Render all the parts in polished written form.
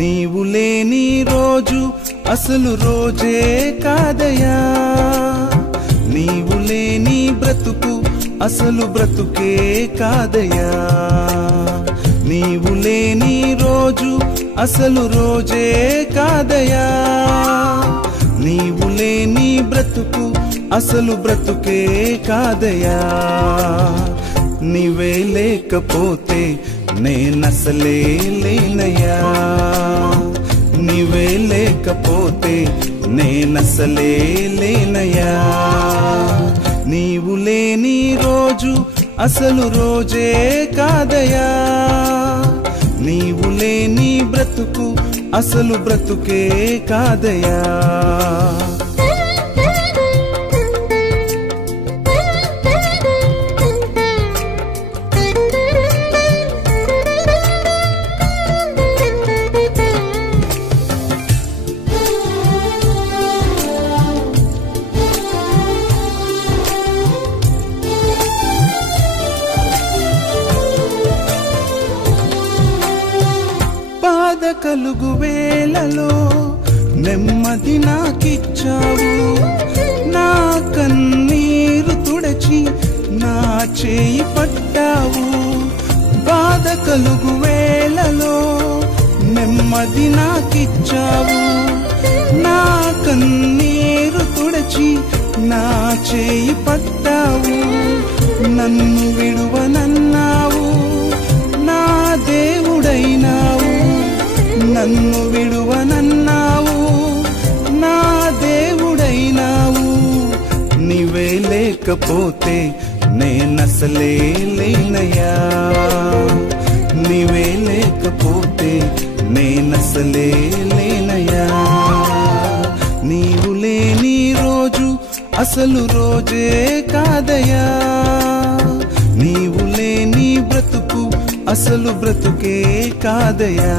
నీవు లేని రోజు అసలు రోజే కాదయా, నీవు లేని బ్రతుకు అసలు బ్రతుకే కాదయా, నీవు లేని రోజు అసలు రోజే కాదయా, నీవు లేని బ్రతుకు అసలు బ్రతుకే కాదయా, నీవే లేకపోతే నేనసలే లేనయ్యా, నీవే లేకపోతే నేనసలే లేనయ్యా, నీవు లేని రోజు అసలు రోజే కాదయా, నీవు లేని బ్రతుకు అసలు బ్రతుకే కాదయా. బాధ కలుగు వేళలో నెమ్మది నాకిచ్చావు, నా కన్నీరు తుడచి నా చేయి పట్టావు, బాధ కలుగు వేళలో నెమ్మది నాకిచ్చావు, నా కన్నీరు తుడచి నా చేయి పట్టావు, నన్ను విడువనన్నావు నా దేవుడైనావు, నన్ను విడువనన్నావు నా దేవుడైనావు, నీవే లేకపోతే నేనసలే లేనయ్యా, నీవే లేకపోతే నేనసలే లేనయ్యా, నీవు లేని రోజు అసలు రోజే కాదయా, నీవు లేని బ్రతుకు అసలు బ్రతుకే కాదయా.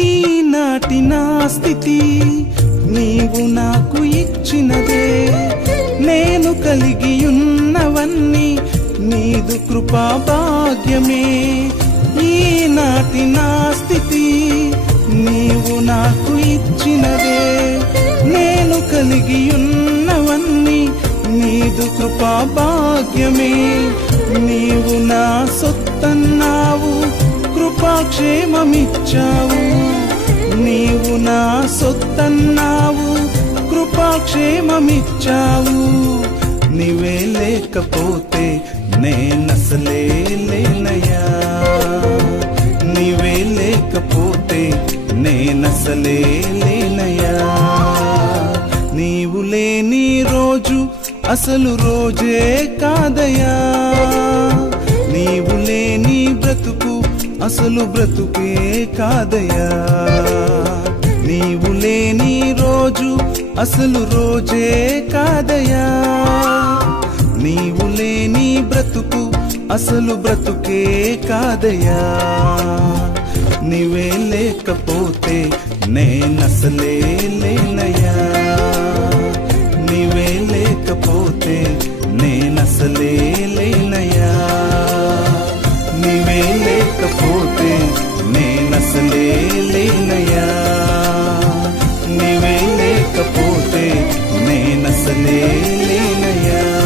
ఈనాటి నా స్థితి నీవు నాకు ఇచ్చినదే, నేను కలిగి ఉన్నవన్నీ నీదు కృపా భాగ్యమే, ఈనాటి నా స్థితి నీవు నాకు ఇచ్చినదే, నేను కలిగి ఉన్నవన్నీ నీదు కృపా భాగ్యమే, నీవు నా సొత్తన్నావు కృపాక్షేమమిచ్చావు, నీవు నా సొత్తన్నావు కృపాక్షేమమిచ్చావు, నీవే లేకపోతే నేనసలే లేనయ్యా, నీవే లేకపోతే నేనసలే లేనయ్యా, నీవు లేని రోజు అసలు రోజే కాదయా, నీవు లేని బ్రతుకు అసలు బ్రతుకే కాదయా, నీవు లేని రోజు అసలు రోజే కాదయా, నీవు లేని బ్రతుకు అసలు బ్రతుకే కాదయా, నీవే లేకపోతే నేనసలే లేనయ్యా, నీవే లేకపోతే నేనసలే లేనయ్యా, నీవే లేకపోతే నేనసలే లేనయ్యా, నీవే లేకపోతే నేనసలే లేనయ్యా. లేనయ్యా.